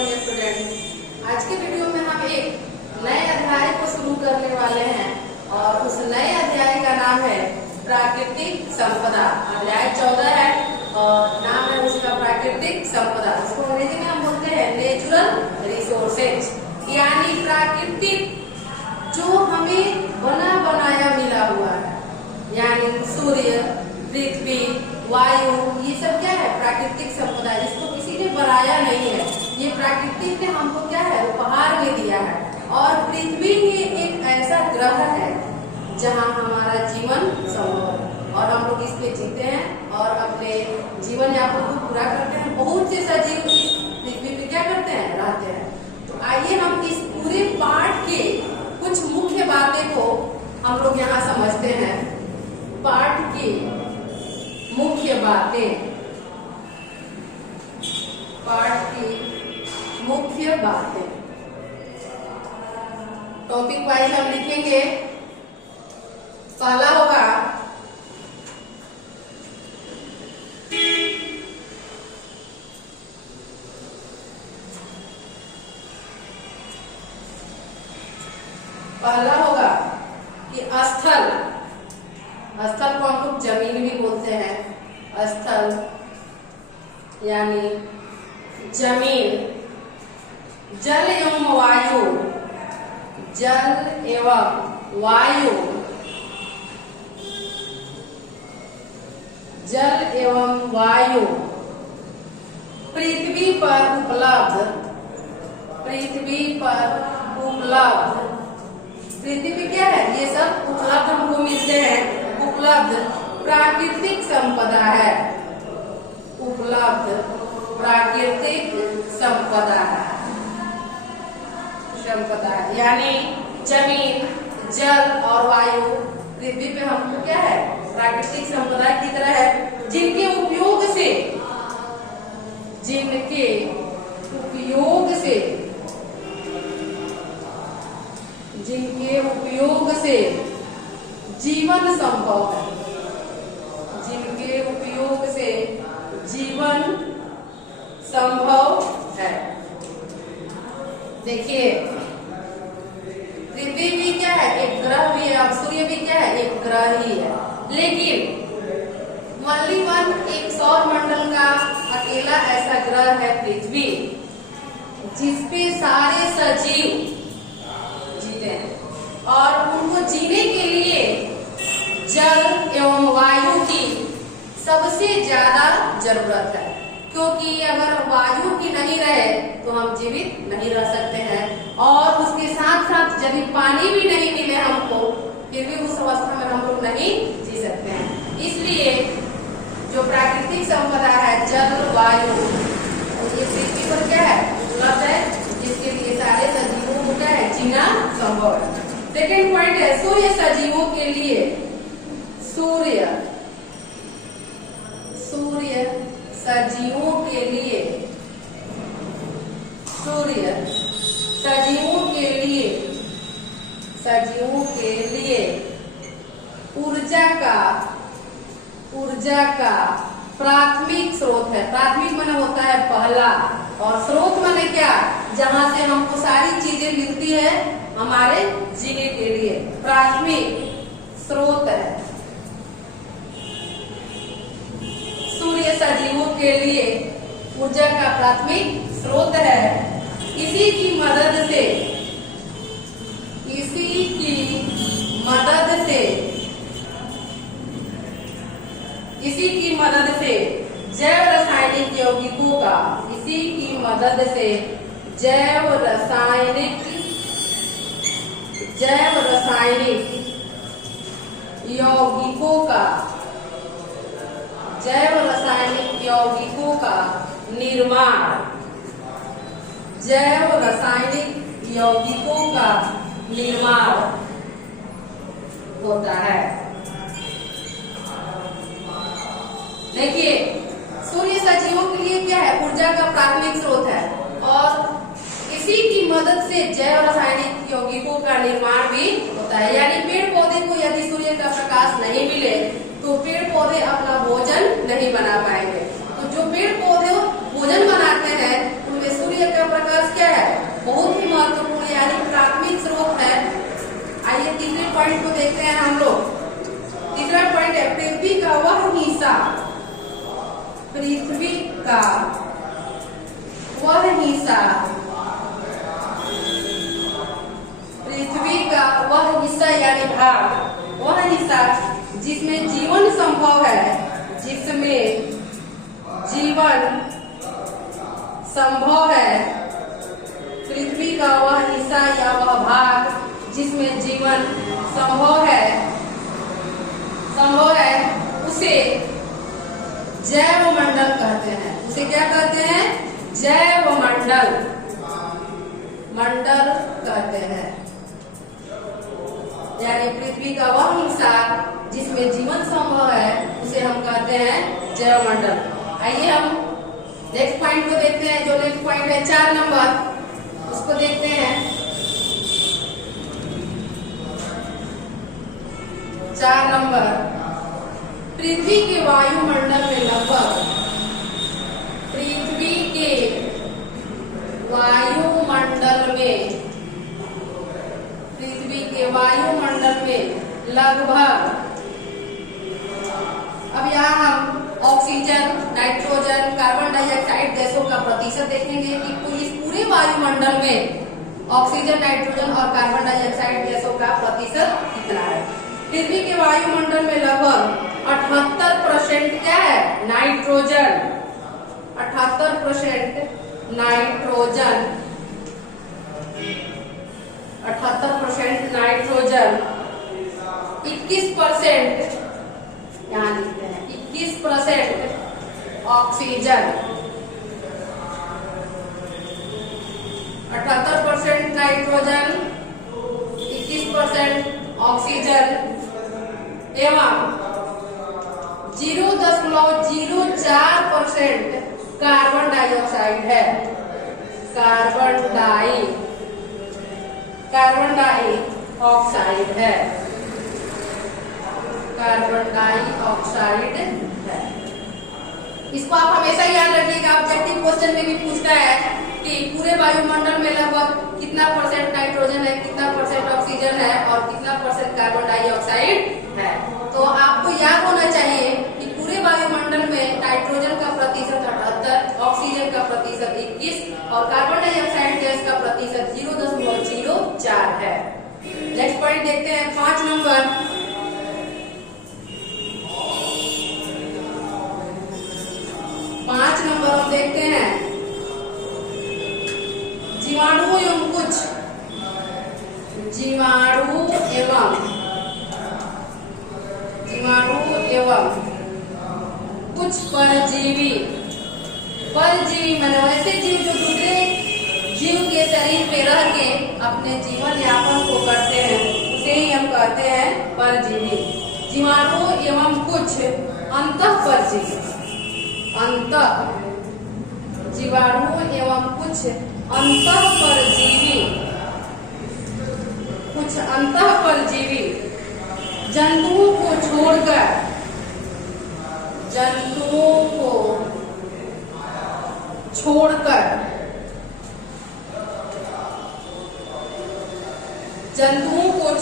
Morning student. आज के video में हम एक नए अध्याय को शुरू करने वाले हैं और उस नए अध्याय का नाम है प्राकृतिक संपदा। अध्याय 14 है और नाम है उसका प्राकृतिक संपदा। उसको अंग्रेजी में हम बोलते हैं नेचुरल रिसोर्सेज, यानी प्राकृतिक जो हमें बना बनाया मिला हुआ है, यानी सूर्य, पृथ्वी, वायु, ये सब क्या है प्राकृतिक संपदा, जिसको किसी ने बनाया नहीं है। ये प्राकृतिक ने हमको क्या है उपहार में दिया है। और पृथ्वी ही एक ऐसा ग्रह है जहाँ हमारा जीवन संभव है और हम लोग इस पे जीते हैं और अपने जीवन यापन को पूरा करते हैं। बहुत से सजीव इस पृथ्वी पे क्या करते हैं, रहते हैं। तो आइए हम इस पूरे पाठ के कुछ मुख्य बातें को हम लोग यहाँ समझते हैं। पाठ की मुख्य बातें, पाठ की मुख्य बातें, टॉपिक वाइज हम लिखेंगे। पहला होगा कि स्थल, स्थल को हम लोग जमीन भी बोलते हैं। स्थल यानी जमीन, जल एवं वायु, जल एवं वायु, जल एवं वायु पृथ्वी पर उपलब्ध, पृथ्वी पर उपलब्ध, पृथ्वी पे क्या है, ये सब उपलब्ध हमको मिलते हैं। उपलब्ध प्राकृतिक संपदा है, उपलब्ध प्राकृतिक संपदा है, संपदा है, यानी जमीन, जल और वायु पृथ्वी पे हमको क्या है प्राकृतिक संपदा की तरह है, जिनके उपयोग से, जिनके उपयोग से, जिनके उपयोग से जीवन संभव है, जिनके उपयोग से जीवन संभव है। देखिए पृथ्वी भी क्या है एक ग्रह भी है और सूर्य भी क्या है एक ग्रह ही है, लेकिन मल्लिवन एक सौर मंडल का अकेला ऐसा ग्रह है पृथ्वी, जिसपे सारे सजीव जीते हैं और उनको जीने के लिए जल एवं वायु की सबसे ज्यादा जरूरत है। क्योंकि अगर वायु की नहीं रहे तो हम जीवित नहीं रह सकते हैं और उसके साथ साथ यदि पानी भी नहीं मिले हमको, फिर भी उस अवस्था में हम लोग नहीं जी सकते हैं। इसलिए जो प्राकृतिक संपदा है जल, वायु, ये पृथ्वी पर क्या है उपलब्ध है, जिसके लिए सारे सजीवों को क्या है जीना संभव है। सेकेंड पॉइंट है सूर्य सजीवों के लिए, सूर्य, सूर्य सजीवों के लिए, सूर्य सजीवों के लिए, सजीवों के लिए ऊर्जा का, ऊर्जा का प्राथमिक स्रोत है। प्राथमिक माने होता है पहला और स्रोत माने क्या, जहां से हमको सारी चीजें मिलती है हमारे जीने के लिए, प्राथमिक स्रोत है। सूर्य सजीवों के लिए ऊर्जा का प्राथमिक स्रोत है। इसी की मदद से, इसी की मदद से, इसी की मदद से जैव रासायनिक यौगिकों का, इसी की मदद से जैव रासायनिक, जैव रासायनिक यौगिकों का, जैव रासायनिक यौगिकों का निर्माण, जैव रासायनिक यौगिकों का निर्माण होता है। देखिए सूर्य सजीवों के लिए क्या है ऊर्जा का प्राथमिक स्रोत है और इसी की मदद से जैव रासायनिक यौगिकों का निर्माण भी होता है। यानी पेड़ पौधे को यदि सूर्य का प्रकाश नहीं मिले तो पेड़ पौधे अपना भोजन नहीं बना पाएंगे। तो जो पेड़ पौधे भोजन बनाते हैं उनमें सूर्य का प्रकाश हैं हम लोग। तीसरा पॉइंट है पृथ्वी का वह हिस्सा, पृथ्वी का वह हिस्सा, पृथ्वी का वह हिस्सा यानी भाग, वह हिस्सा जिसमें जीवन संभव है, जिसमें जीवन संभव है, पृथ्वी का वह हिस्सा या वह भाग जिसमें जीवन संभव है, उसे जैवमंडल कहते हैं। उसे क्या कहते हैं? जैवमंडल, मंडल कहते हैं। यानी पृथ्वी का वह हिस्सा जिसमें जीवन संभव है उसे हम कहते हैं जैवमंडल। आइए हम नेक्स्ट पॉइंट को देखते हैं। जो नेक्स्ट पॉइंट है 4 नंबर, उसको देखते हैं। 4 नंबर, पृथ्वी के वायुमंडल में लगभग, पृथ्वी के वायुमंडल में, पृथ्वी के वायुमंडल में लगभग, अब यहाँ हम ऑक्सीजन, नाइट्रोजन, कार्बन डाइऑक्साइड गैसों का प्रतिशत देखेंगे कि इस पूरे वायुमंडल में ऑक्सीजन, नाइट्रोजन और कार्बन डाइऑक्साइड गैसों का प्रतिशत कितना है। पृथ्वी के वायुमंडल में लगभग 78% क्या है? नाइट्रोजन, 78% नाइट्रोजन, 78% नाइट्रोजन, 21% यहाँ लिखते हैं 21% ऑक्सीजन, 78% नाइट्रोजन, 21% ऑक्सीजन एवं 0.04% कार्बन डाइऑक्साइड है। कार्बन डाइऑक्साइड है, कार्बन डाइऑक्साइड है। इसको आप हमेशा याद रखिएगा, ऑब्जेक्टिव क्वेश्चन में भी पूछता है कि पूरे वायुमंडल में लगभग कितना परसेंट नाइट्रोजन है, कितना परसेंट ऑक्सीजन है और कितना परसेंट कार्बन डाइऑक्साइड है। तो आपको याद होना चाहिए कि पूरे वायुमंडल में नाइट्रोजन का प्रतिशत 78, ऑक्सीजन का प्रतिशत 21 और कार्बन डाइऑक्साइड गैस का प्रतिशत 0.04 है। नेक्स्ट पॉइंट देखते हैं 5 नंबर, हम देखते हैं जीवाणु एवं कुछ कुछ परजीवी माने वैसे जीव जो दूसरे जीव के शरीर पे रह के अपने जीवन यापन को करते हैं, उसे ही हम कहते हैं परजीवी। जीवाणु एवं कुछ अंतःपरजीवी, जीवाणु एवं कुछ अंतःपरजीवी जंतुओं को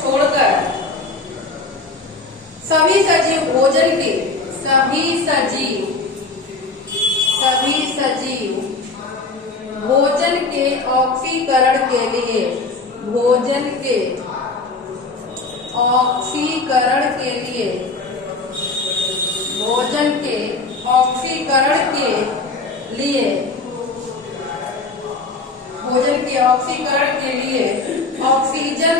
छोड़कर सभी सजीव भोजन के ऑक्सीकरण के लिए ऑक्सीजन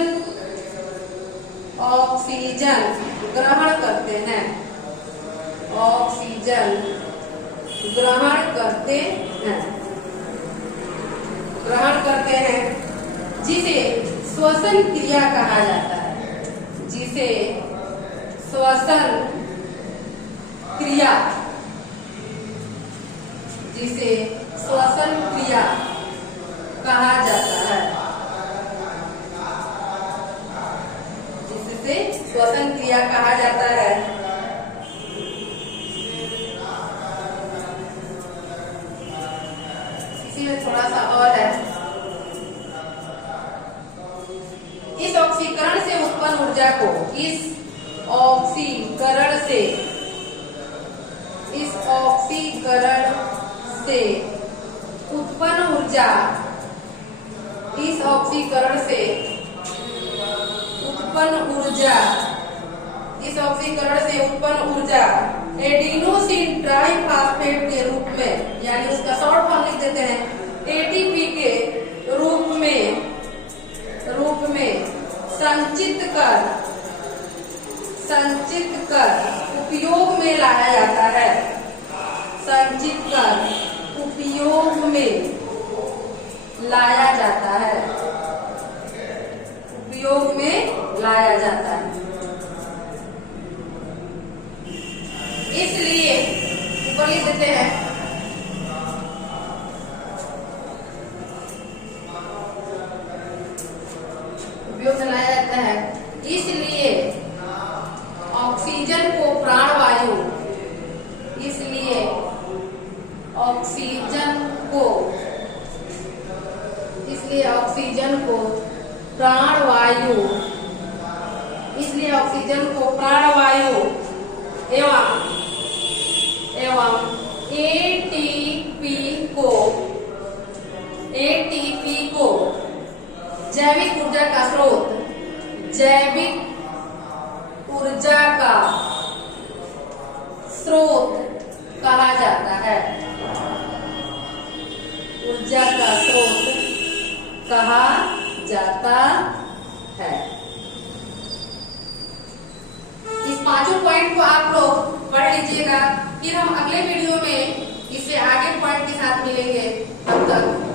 ग्रहण करते हैं, जिसे श्वसन क्रिया कहा जाता है, जिसे श्वसन क्रिया कहा जाता है, जिससे श्वसन क्रिया कहा जाता है। इसी में थोड़ा सा और है, इस ऑक्सीकरण से उत्पन्न ऊर्जा को ऑक्सीकरण से, इस ऑक्सीकरण से उत्पन्न ऊर्जा, इस ऑक्सीकरण से उत्पन्न ऊर्जा, इस ऑक्सीकरण से उत्पन्न ऊर्जा एडिनोसिन ट्राइफॉस्फेट के रूप में, यानी उसका शॉर्ट फॉर्म लिख देते हैं एटीपी के रूप में संचित कर उपयोग में लाया जाता है, संचित कर उपयोग में लाया जाता है, उपयोग में लाया जाता है। इसलिए ऊपर लिख देते हैं उपयोग में लाया जाता है, इसलिए ऑक्सीजन को प्राणवायु, इसलिए ऑक्सीजन को प्राणवायु, इसलिए ऑक्सीजन को प्राणवायु एवं एटीपी को जैविक ऊर्जा का स्रोत, जैविक ऊर्जा का स्रोत कहा जाता है, ऊर्जा का स्रोत कहा जाता है। इस पांचों पॉइंट को आप लोग पढ़ लीजिएगा, फिर हम अगले वीडियो में इससे आगे पॉइंट के साथ मिलेंगे। तब तक